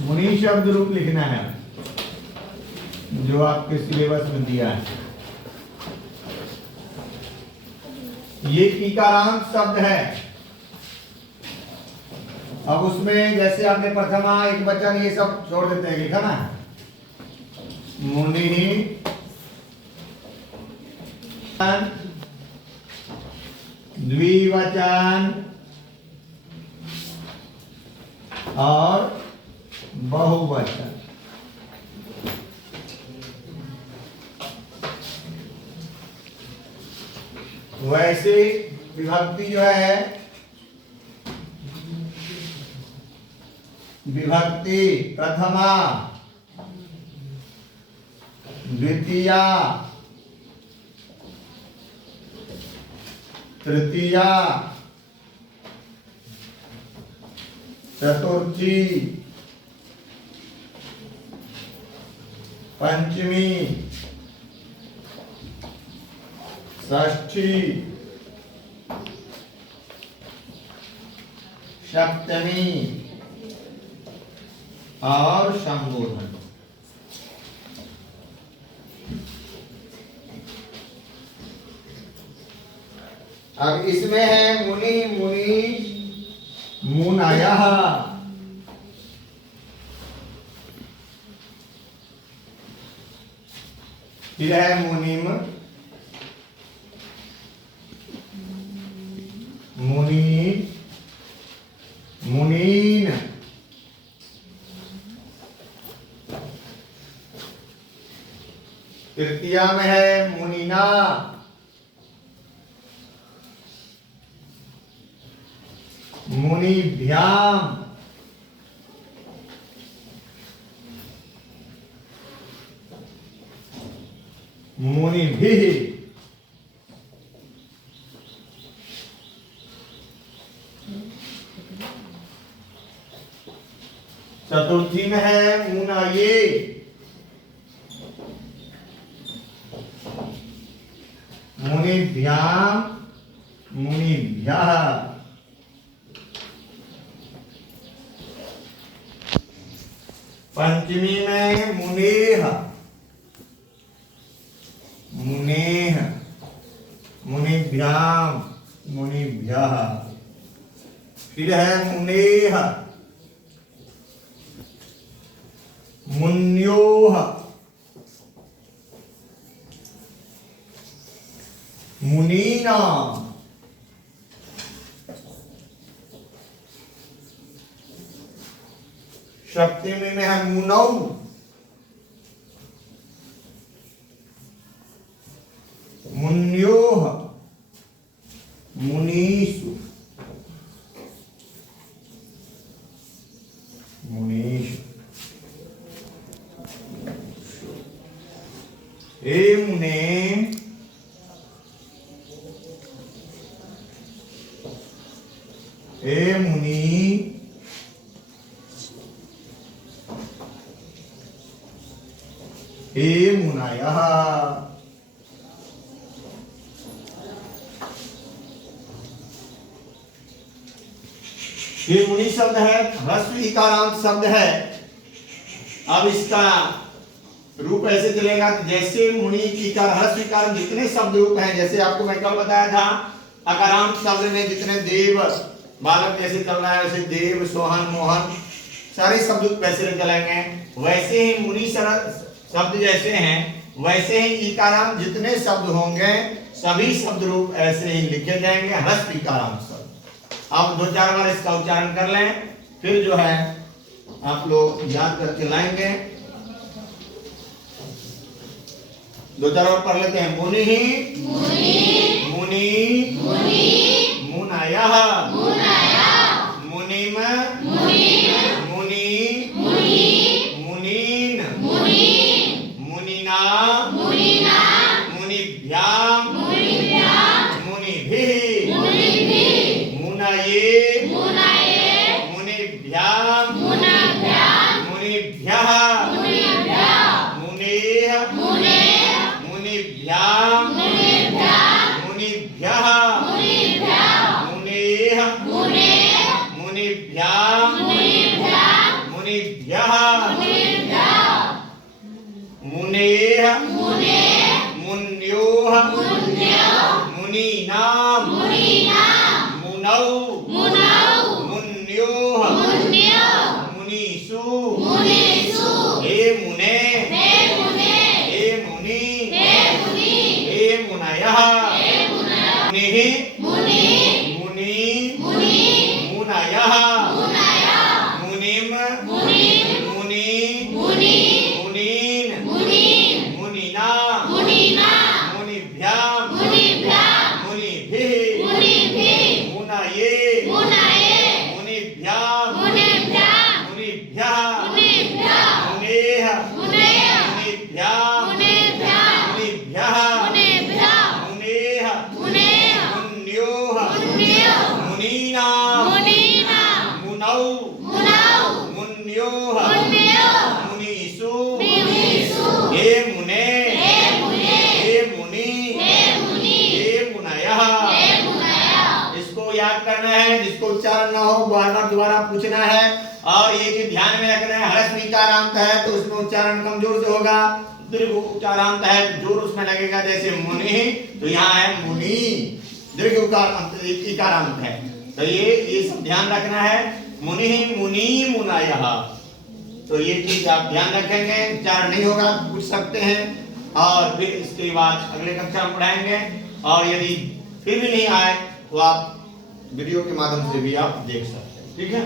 मुनि शब्द रूप लिखना है जो आपके सिलेबस में दिया है। ये ईकारांत शब्द है। अब उसमें जैसे आपने प्रथमा एक वचन ये सब छोड़ देते हैं, लिखा ना मुनि द्विवचन और बहुवचन। वैसे विभक्ति जो है, विभक्ति प्रथमा द्वितीया तृतीया चतुर्थी पंचमी षष्ठी सप्तमी और संबोधन। अब इसमें है मुनि मुनि मुनयः, फिर है मुनिम मुनि मुनीन, तृतीया में है मुनिना, मुनिभ्याम, मुनिभिः, चतुर्थी में है मुनये, मुनिभ्याम मुनिभ्यः, पंचमी में मुनेह मुनेह, मुनिभ्याम मुनिभ्यः, फिर है मुनेह मुन्योः मुनीनाम्, सप्तमी में है मुनौ मुन्योः मुनीषु मुनीषु, हे मुने हे मुनि, हे मुनयः। ये मुनि शब्द है, ह्रस्व इकारांत शब्द है। अब इसका रूप ऐसे चलेगा जैसे मुनि की ह्रस्व इकार जितने शब्द रूप हैं, जैसे आपको मैं कल बताया था अकारांत शब्द में जितने देव बालक जैसे चल रहा है वैसे देव सोहन मोहन सारे शब्द रूप वैसे चलेंगे। वैसे ही मुनि शब्द जैसे हैं वैसे ही इकारांत जितने शब्द होंगे सभी शब्द रूप ऐसे ही लिखे जाएंगे, ह्रस्व इकारांत शब्द। आप दो चार बार इसका उच्चारण कर लें, फिर जो है आप लोग याद करके लाएंगे। दो चार बार पढ़ लेते हैं। मुनि मुनि मुनयः मुनिम मुनि मुनीन मुनिना मुनिभ्याम मुनिभिः मुनये मुनिभ्याम मुनिभ्यः मुनेः मुनिभ्याम मुनिभ्यः मुनेः मुनिभ्याम मुनिभ्यः मुनेः मुन्योः मुनीनां मुनौ मुन्योः मुनीषु हे मुने हे मुनि हे मुनयः मुनिः मुनि मुनयः मुनिम मुनि मुनीन मुनिना मुनिभ्यां मुनिभिः मुनये मुनिभ्यां मुनिभ्यः मुनेः मुनिभ्यां मुनिभ्यः मुनेः मुन्योः मुनीनां मुनौ मुन्योः मुनीषु हे मुने हे मुनि हे मुनयः। इसको याद करना है, जिसको उच्चारण न हो बार बार दोबारा पूछना है और ये भी ध्यान में रखना है। ह्रस्व इकारांत है तो उसमें उच्चारण कमजोर से होगा, दीर्घ उच्चारांत है तो जोर उसमें लगेगा। जैसे मुनि तो यहाँ है मुनि, दीर्घ इकारांत है तो ये सब ध्यान रखना है। मुनि मुनि मुनयः, तो ये चीज आप ध्यान रखेंगे। उच्चारण नहीं होगा तो पूछ सकते हैं और फिर इसके बाद अगले कक्षा में पढ़ाएंगे। और यदि फिर भी नहीं आए तो आप वीडियो के माध्यम से भी आप देख सकते हैं। ठीक है।